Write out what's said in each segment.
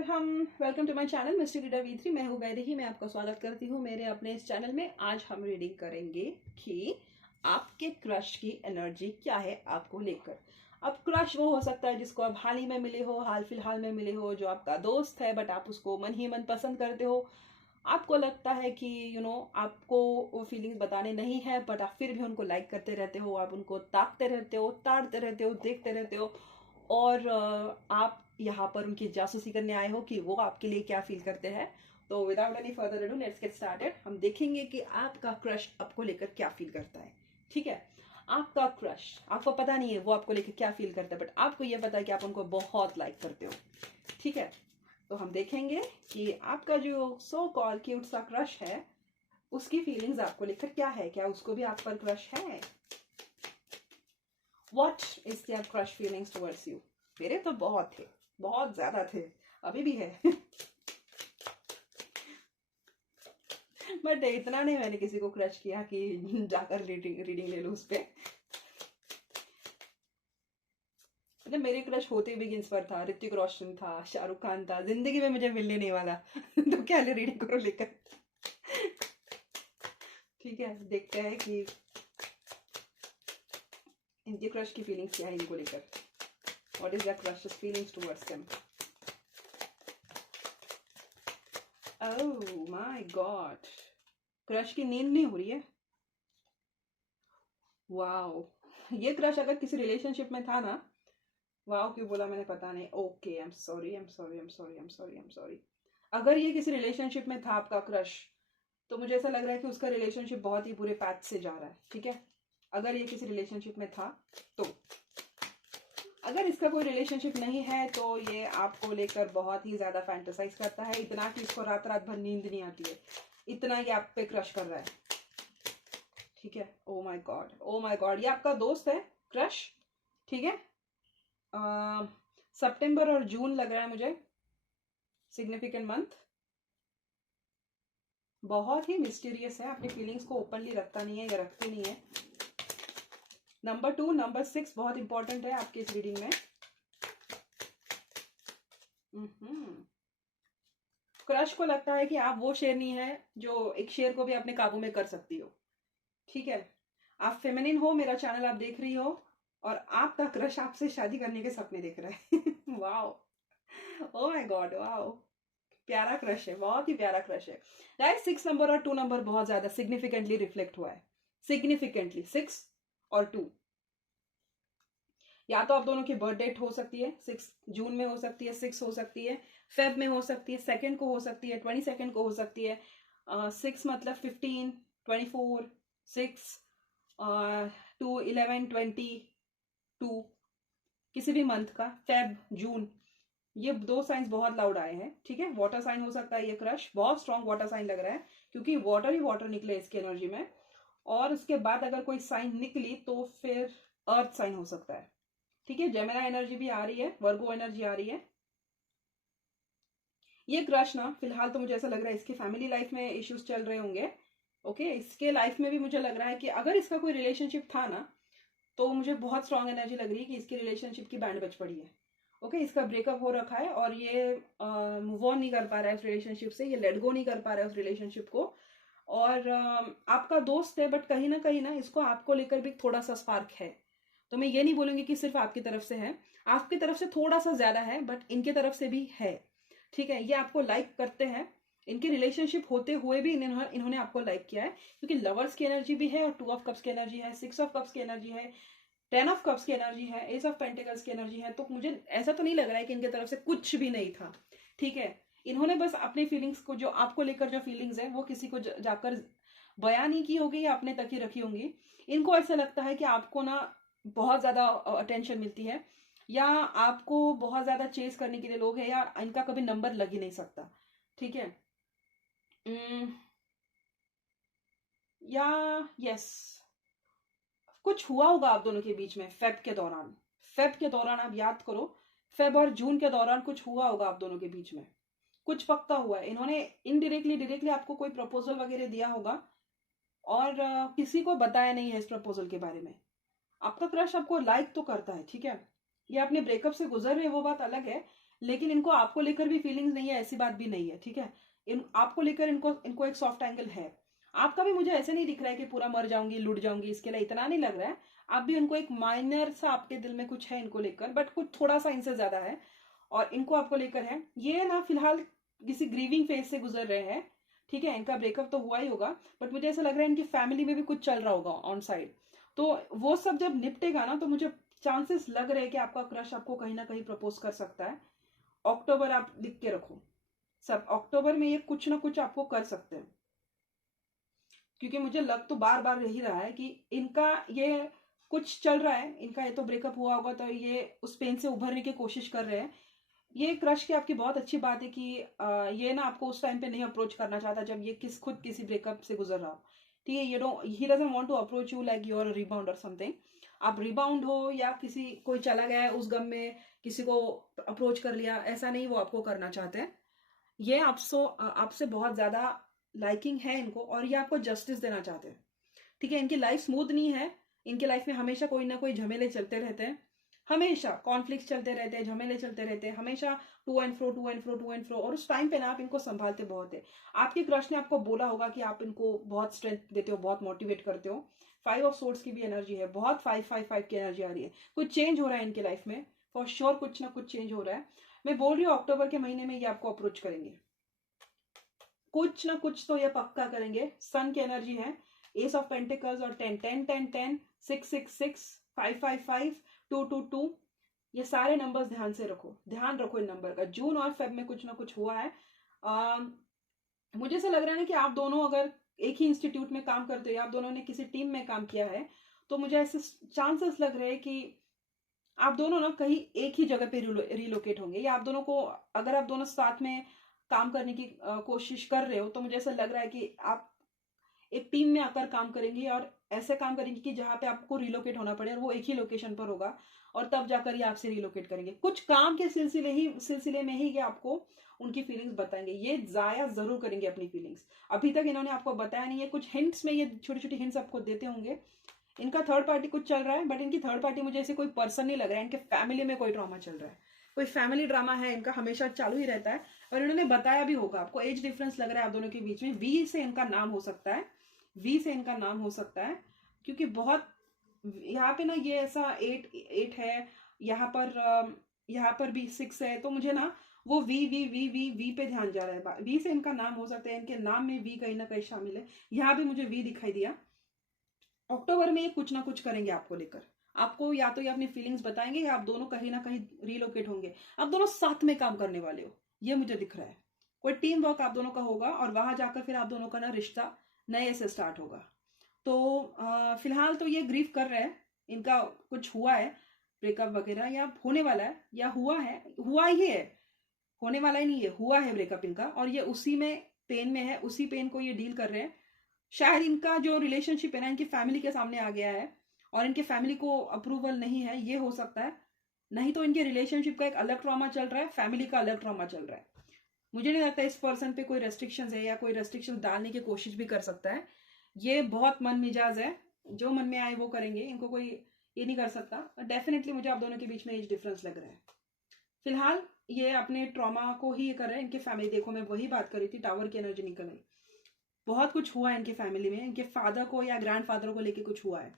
नमस्कार, हम welcome to my channel mystery reader V3। मैं हूँ वैदेही। मैं आपका स्वागत करती हूँ मेरे अपने इस चैनल में। आज हम रीडिंग करेंगे कि आपके क्रश की एनर्जी क्या है आपको लेकर। अब क्रश वो हो सकता है जिसको आप हाल ही में मिले हो, हाल फिलहाल में मिले हो, जो आपका दोस्त है बट आप उसको मन ही मन पसंद करते हो। आपको लगता है कि आपको वो फीलिंग्स बताने नहीं है बट आप फिर भी उनको लाइक करते रहते हो, आप उनको ताकते रहते हो, ताड़ते रहते हो, देखते रहते हो। और आप यहाँ पर उनकी जासूसी करने आए हो कि वो आपके लिए क्या फील करते हैं। तो without any further ado let's get started. हम देखेंगे कि आपका क्रश आपको लेकर क्या फील करता है। ठीक है, आपका क्रश, आपको पता नहीं है वो आपको लेकर क्या फील करता है बट आपको ये पता है कि आप उनको बहुत लाइक करते हो। ठीक है, तो हम देखेंगे कि आपका जो सो कॉल क्यूट सा क्रश है उसकी फीलिंग्स आपको लेकर क्या है। क्या उसको भी आप पर क्रश है? What is their crush feelings towards you? मेरे तो बहुत थे, बहुत ज्यादा थे, अभी भी है। बट इतना नहीं मैंने किसी को क्रश किया कि जाकर रीडिंग ले लो उस पे। मतलब मेरे क्रश होते बिगिंस पर था, ऋतिक रोशन था, शाहरुख खान था, जिंदगी में मुझे मिलने नहीं वाला। तो क्या ले रीडिंग करो लेकर। ठीक है, देखते हैं कि इनके क्रश की फीलिंग्स क्या है इनको लेकर। What is their crush's feelings towards them? Oh my God, crush की नींद नहीं हो रही है। वाओ, ये क्रश अगर किसी रिलेशनशिप में था ना, वाओ क्यों बोला मैंने पता नहीं। Okay, I am sorry, I am sorry, I am sorry, I am sorry, I am sorry. अगर ये किसी रिलेशनशिप में था आपका क्रश, तो मुझे ऐसा लग रहा है कि उसका रिलेशनशिप बहुत ही बुरे पैथ से जा रहा है। ठीक है, अगर ये किसी रिलेशनशिप में था तो। अगर इसका कोई रिलेशनशिप नहीं है तो ये आपको लेकर बहुत ही ज्यादा फैंटेसाइज करता है, इतना कि इसको रात रात भर नींद नहीं आती है, इतना ये आप पे क्रश कर रहा है। ठीक है, oh my God, oh my God, ये आपका दोस्त है क्रश। ठीक है, सितंबर और जून लग रहा है मुझे सिग्निफिकेंट मंथ। बहुत ही मिस्टीरियस है, अपनी फीलिंग्स को ओपनली रखता नहीं है या रखती नहीं है। नंबर 2, नंबर 6 बहुत इंपॉर्टेंट है आपकी इस रीडिंग में। क्रश को लगता है कि आप वो शेरनी है जो एक शेर को भी अपने काबू में कर सकती हो। ठीक है, आप फेमिनिन हो, मेरा चैनल आप देख रही हो और आपका क्रश आपसे शादी करने के सपने देख रहा है। Wow, oh my God, wow, प्यारा क्रश है, बहुत ही प्यारा क्रश है। राइट, 6 नंबर और 2 नंबर बहुत ज्यादा सिग्निफिकेंटली रिफ्लेक्ट हुआ है। सिग्निफिकेंटली 6 और 2। या तो आप दोनों की बर्थ डेट हो सकती है, 6 जून में हो सकती है, 6 हो सकती है, फेब में हो सकती है, 2 को हो सकती है, 22 को हो सकती है। 6 मतलब 15, 24, 6 टू 11, 22, किसी भी मंथ का, फेब, जून, ये 2 साइंस बहुत लाउड आए हैं। ठीक है, वाटर साइन हो सकता है ये क्रश, बहुत स्ट्रॉन्ग वाटर साइन लग रहा है क्योंकि वाटर ही वाटर निकले इसकी एनर्जी में। और उसके बाद अगर कोई साइन निकली तो फिर अर्थ साइन हो सकता है। ठीक है, जेमिनी एनर्जी भी आ रही है, वर्गो एनर्जी आ रही है। ये क्रश ना फिलहाल तो मुझे ऐसा लग रहा है इसकी फैमिली लाइफ में इश्यूज चल रहे होंगे। ओके, इसके लाइफ में भी मुझे लग रहा है कि अगर इसका कोई रिलेशनशिप था ना, तो मुझे बहुत स्ट्रांग एनर्जी लग रही है कि इसकी रिलेशनशिप की बैंड बज पड़ी है। ओके, इसका ब्रेकअप हो रखा है और ये मूव ऑन नहीं कर पा रहा है उस रिलेशनशिप से, ये लेट गो नहीं कर पा रहा है उस रिलेशनशिप को। और आपका दोस्त है बट कहीं ना इसको आपको लेकर भी थोड़ा सा स्पार्क है। तो मैं ये नहीं बोलूंगी कि सिर्फ आपकी तरफ से है, आपकी तरफ से थोड़ा सा ज्यादा है बट इनके तरफ से भी है। ठीक है, ये आपको लाइक करते हैं, इनके रिलेशनशिप होते हुए भी इन्होंने आपको लाइक किया है क्योंकि लवर्स की एनर्जी भी है और 2 ऑफ कप्स की एनर्जी है, 6 ऑफ कप्स की एनर्जी है, 10 ऑफ कप्स की एनर्जी है, एस ऑफ पेंटिकल्स की एनर्जी है। तो मुझे ऐसा तो नहीं लग रहा है कि इनके तरफ से कुछ भी नहीं था। ठीक है, इन्होंने बस अपनी फीलिंग्स को, जो आपको लेकर जो फीलिंग्स है वो किसी को जाकर बयान नहीं की होगी या अपने तक ही रखी होंगी। इनको ऐसा लगता है कि आपको ना बहुत ज्यादा अटेंशन मिलती है या आपको बहुत ज्यादा चेस करने के लिए लोग हैं या इनका कभी नंबर लग ही नहीं सकता। ठीक है, या यस, कुछ हुआ होगा आप दोनों के बीच में फेब के दौरान। फेब के दौरान आप याद करो, फेब और जून के दौरान कुछ हुआ होगा आप दोनों के बीच में, कुछ पक्का हुआ है। इन्होंने इनडायरेक्टली डायरेक्टली आपको कोई प्रपोजल वगैरह दिया होगा और किसी को बताया नहीं है इस प्रपोजल के बारे में। आपका क्रश आपको लाइक तो करता है। ठीक है, ये अपने ब्रेकअप से गुजर रहे वो बात अलग है, लेकिन इनको आपको लेकर भी फीलिंग्स नहीं है, ऐसी बात भी नहीं है, ठीक है। आपको लेकर इनको इनको एक सॉफ्ट एंगल है। आपका भी मुझे ऐसे नहीं दिख रहा है कि पूरा मर जाऊंगी लुट जाऊंगी, इसके लिए इतना नहीं लग रहा है। आप भी उनको एक माइनर सा आपके दिल में कुछ है इनको लेकर, बट कुछ थोड़ा सा इनसे ज्यादा है, और इनको आपको लेकर है। ये ना फिलहाल किसी ग्रीविंग फेज से गुजर रहे हैं, ठीक है। इनका ब्रेकअप तो हुआ ही होगा, बट मुझे ऐसा लग रहा है इनकी फैमिली में भी कुछ चल रहा होगा ऑन साइड। तो वो सब जब निपटेगा ना, तो मुझे चांसेस लग रहे हैं कि आपका क्रश आपको कहीं ना कहीं प्रपोज कर सकता है। अक्टूबर आप लिख के रखो, सब अक्टूबर में ये कुछ ना कुछ आपको कर सकते हैं। क्योंकि मुझे लग तो बार बार यही रहा है कि इनका ये कुछ चल रहा है, इनका ये तो ब्रेकअप हुआ होगा, तो ये उस पेन से उभरने की कोशिश कर रहे हैं। ये क्रश की आपकी बहुत अच्छी बात है कि ये ना आपको उस टाइम पे नहीं अप्रोच करना चाहता जब ये खुद किसी ब्रेकअप से गुजर रहा हो, ठीक है। He doesn't want to approach you like you are rebound और समथिंग। आप रिबाउंड हो या किसी कोई चला गया है उस गम में, किसी को अप्रोच कर लिया, ऐसा नहीं वो आपको करना चाहते हैं। ये आपसे बहुत ज्यादा लाइकिंग है इनको, और ये आपको जस्टिस देना चाहते हैं, ठीक है। इनकी लाइफ स्मूथ नहीं है, इनकी लाइफ में हमेशा कोई ना कोई झमेले चलते रहते हैं, हमेशा कॉन्फ्लिक्ट चलते रहते हैं, झमेले चलते रहते हैं, हमेशा to and fro to and fro to and fro. और उस टाइम पे ना आप इनको संभालते बहुत है। आपके क्रश ने आपको बोला होगा कि आप इनको बहुत स्ट्रेंथ देते हो, बहुत मोटिवेट करते हो। 5 ऑफ सोर्ड्स की भी एनर्जी है, बहुत 5 5 5 की एनर्जी आ रही है। कुछ चेंज हो रहा है इनके लाइफ में, फॉर श्योर कुछ ना कुछ चेंज हो रहा है। मैं बोल रही हूँ अक्टूबर के महीने में ये आपको अप्रोच करेंगे, कुछ ना कुछ तो ये पक्का करेंगे। सन की एनर्जी है, एस ऑफ पेंटिकल्स और 10 10 10 10, 6 6 6, 5 5 5, 2 2 2। ये सारे नंबर्स ध्यान से रखो, ध्यान रखो इन नंबर का। जून और फेब में कुछ ना कुछ हुआ है। मुझे ऐसा लग रहा है ना कि आप दोनों अगर एक ही इंस्टीट्यूट में काम करते हो या आप दोनों ने किसी टीम में काम किया है, तो मुझे ऐसे चांसेस लग रहे हैं कि आप दोनों ना कहीं एक ही जगह पे रिलोकेट होंगे, या आप दोनों को, अगर आप दोनों साथ में काम करने की कोशिश कर रहे हो, तो मुझे ऐसा लग रहा है कि आप एक टीम में आकर काम करेंगे, और ऐसे काम करेंगे कि जहां पे आपको रिलोकेट होना पड़े, और वो एक ही लोकेशन पर होगा, और तब जाकर ये आपसे रिलोकेट करेंगे। कुछ काम के सिलसिले में ही ये आपको उनकी फीलिंग्स बताएंगे। ये जाया जरूर करेंगे अपनी फीलिंग्स। अभी तक इन्होंने आपको बताया नहीं है, कुछ हिंट्स में ये छोटी छोटी हिंट्स आपको देते होंगे। इनका थर्ड पार्टी कुछ चल रहा है, बट इनकी थर्ड पार्टी मुझे ऐसे कोई पर्सन नहीं लग रहा है। इनके फैमिली में कोई ड्रामा चल रहा है, कोई फैमिली ड्रामा है इनका, हमेशा चालू ही रहता है। और इन्होंने बताया भी होगा आपको। एज डिफरेंस लग रहा है आप दोनों के बीच में, वी से इनका नाम हो सकता है, वी से इनका नाम हो सकता है। क्योंकि बहुत यहाँ पे ना ये ऐसा 8 8 है, यहाँ पर भी 6 है, तो मुझे ना वो वी पे ध्यान जा रहा है। वी से इनका नाम हो सकता है, इनके नाम में वी कहीं ना कहीं शामिल है। यहाँ भी मुझे वी दिखाई दिया। अक्टूबर में ये कुछ ना कुछ करेंगे आपको लेकर। आपको या तो ये अपनी फीलिंग्स बताएंगे, या आप दोनों कहीं ना कहीं रिलोकेट होंगे। आप दोनों साथ में काम करने वाले हो, ये मुझे दिख रहा है। कोई टीम वर्क आप दोनों का होगा, और वहां जाकर फिर आप दोनों का ना रिश्ता नए से स्टार्ट होगा। तो फिलहाल तो ये ग्रीव कर रहे हैं, इनका कुछ हुआ है ब्रेकअप वगैरह, या होने वाला है, या हुआ है, हुआ ही है, होने वाला ही नहीं है, हुआ है ब्रेकअप इनका। और ये उसी में पेन में है, उसी पेन को ये डील कर रहे हैं। शायद इनका जो रिलेशनशिप है ना, इनकी फैमिली के सामने आ गया है, और इनके फैमिली को अप्रूवल नहीं है, ये हो सकता है। नहीं तो इनके रिलेशनशिप का एक अलग ट्रॉमा चल रहा है, फैमिली का अलग ट्रॉमा चल रहा है। मुझे नहीं लगता इस पर्सन पे कोई रेस्ट्रिक्शंस है, या कोई रेस्ट्रिक्शन डालने की कोशिश भी कर सकता है। ये बहुत मन मिजाज है, जो मन में आए वो करेंगे, इनको कोई ये नहीं कर सकता। डेफिनेटली मुझे आप दोनों के बीच में एज डिफरेंस लग रहा है। फिलहाल ये अपने ट्रॉमा को ही कर रहे हैं। इनके फैमिली, देखो मैं वही बात कर रही थी, टावर की एनर्जी निकल गई। बहुत कुछ हुआ है इनके फैमिली में, इनके फादर को या ग्रैंड फादर को लेके कुछ हुआ है।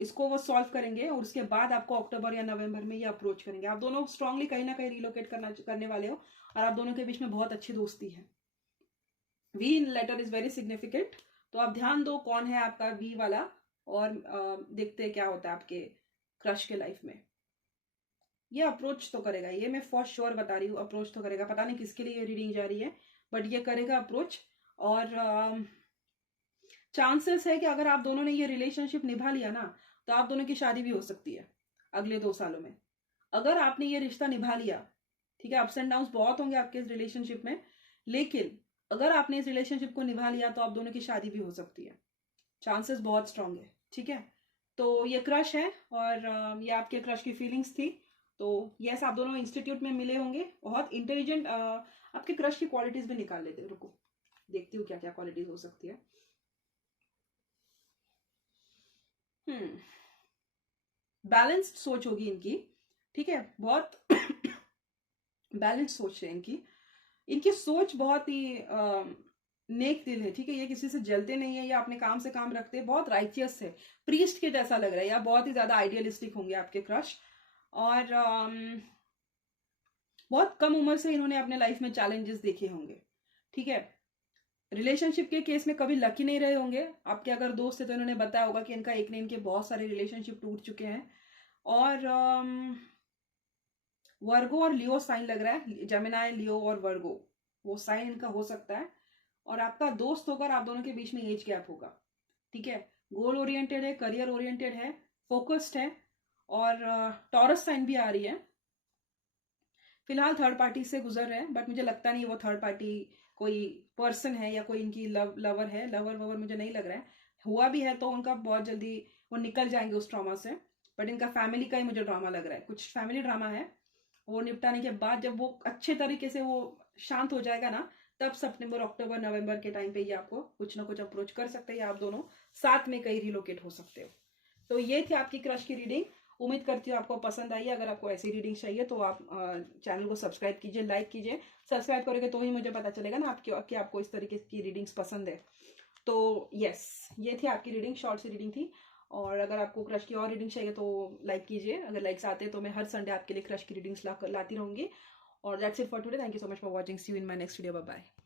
इसको वो सॉल्व करेंगे, और उसके बाद आपको अक्टूबर या नवंबर में ये अप्रोच करेंगे। आप दोनों स्ट्रांगली कहीं ना कहीं रिलोकेट करने वाले हो, और आप दोनों के बीच में बहुत अच्छी दोस्ती है। V in letter is very significant. तो आप ध्यान दो कौन है आपका वी वाला, और देखते हैं क्या होता है आपके क्रश के लाइफ में। ये अप्रोच तो करेगा, ये मैं फॉर श्योर बता रही हूँ, अप्रोच तो करेगा। पता नहीं किसके लिए ये रीडिंग जा रही है, बट ये करेगा अप्रोच। और चांसेस है कि अगर आप दोनों ने ये रिलेशनशिप निभा लिया ना, तो आप दोनों की शादी भी हो सकती है अगले 2 सालों में। अगर आपने ये रिश्ता निभा लिया, ठीक है, अप्स एंड डाउन्स बहुत होंगे आपके इस रिलेशनशिप में, लेकिन अगर आपने इस रिलेशनशिप को निभा लिया, तो आप दोनों की शादी भी हो सकती है। चांसेस बहुत स्ट्रांग है, ठीक है। तो ये क्रश है, और ये आपके क्रश की फीलिंग्स थी। तो यस, आप दोनों इंस्टीट्यूट में मिले होंगे, बहुत इंटेलिजेंट। आपके क्रश की क्वालिटीज भी निकाल लेते, रुको देखती हूँ क्या क्या क्वालिटीज हो सकती है। बैलेंस्ड सोच होगी इनकी, ठीक है, बहुत बैलेंस सोच है इनकी। इनकी सोच बहुत ही नेक दिल है, ठीक है। ये किसी से जलते नहीं है, या अपने काम से काम रखते हैं, बहुत राइचियस है, प्रीस्ट के जैसा लग रहा है, या बहुत ही ज्यादा आइडियलिस्टिक होंगे आपके क्रश। और बहुत कम उम्र से इन्होंने अपने लाइफ में चैलेंजेस देखे होंगे, ठीक है। रिलेशनशिप के केस में कभी लकी नहीं रहे होंगे। आपके अगर दोस्त है तो इन्होंने बताया होगा कि इनका एक ने इनके बहुत सारे रिलेशनशिप टूट चुके हैं। और वर्गो और लियो साइन लग रहा है, जेमिनाई, लियो और वर्गो, वो साइन इनका हो सकता है। और आपका दोस्त होकर आप दोनों के बीच में एज गैप होगा, ठीक है। गोल ओरिएंटेड है, करियर ओरिएंटेड है, फोकस्ड है। और टॉरस साइन भी आ रही है। फिलहाल थर्ड पार्टी से गुजर रहे हैं, बट मुझे लगता नहीं वो थर्ड पार्टी कोई पर्सन है या कोई इनकी लवर है। लवर ववर मुझे नहीं लग रहा है। हुआ भी है तो उनका बहुत जल्दी वो निकल जाएंगे उस ट्रॉमा से। बट इनका फैमिली का ही मुझे ड्रामा लग रहा है, कुछ फैमिली ड्रामा है। वो निपटाने के बाद जब वो अच्छे तरीके से वो शांत हो जाएगा ना, तब सितंबर अक्टूबर नवंबर के टाइम पे ये आपको कुछ ना कुछ अप्रोच कर सकते हैं, आप दोनों साथ में कहीं रिलोकेट हो सकते हो। तो ये थी आपकी क्रश की रीडिंग। उम्मीद करती हूँ आपको पसंद आई है। अगर आपको ऐसी रीडिंग चाहिए तो आप चैनल को सब्सक्राइब कीजिए, लाइक कीजिए। सब्सक्राइब करोगे तो ही मुझे पता चलेगा ना कि आपको इस तरीके की रीडिंग्स पसंद है। तो यस, ये थी आपकी रीडिंग, शॉर्ट सी रीडिंग थी। और अगर आपको क्रश की और रीडिंग चाहिए तो लाइक कीजिए। अगर लाइक्स आते हैं तो मैं हर संडे आपके लिए क्रश की रीडिंग्स लाती रहूंगी। और that's it for today. Thank you so much for watching. See you in my next video. Bye bye.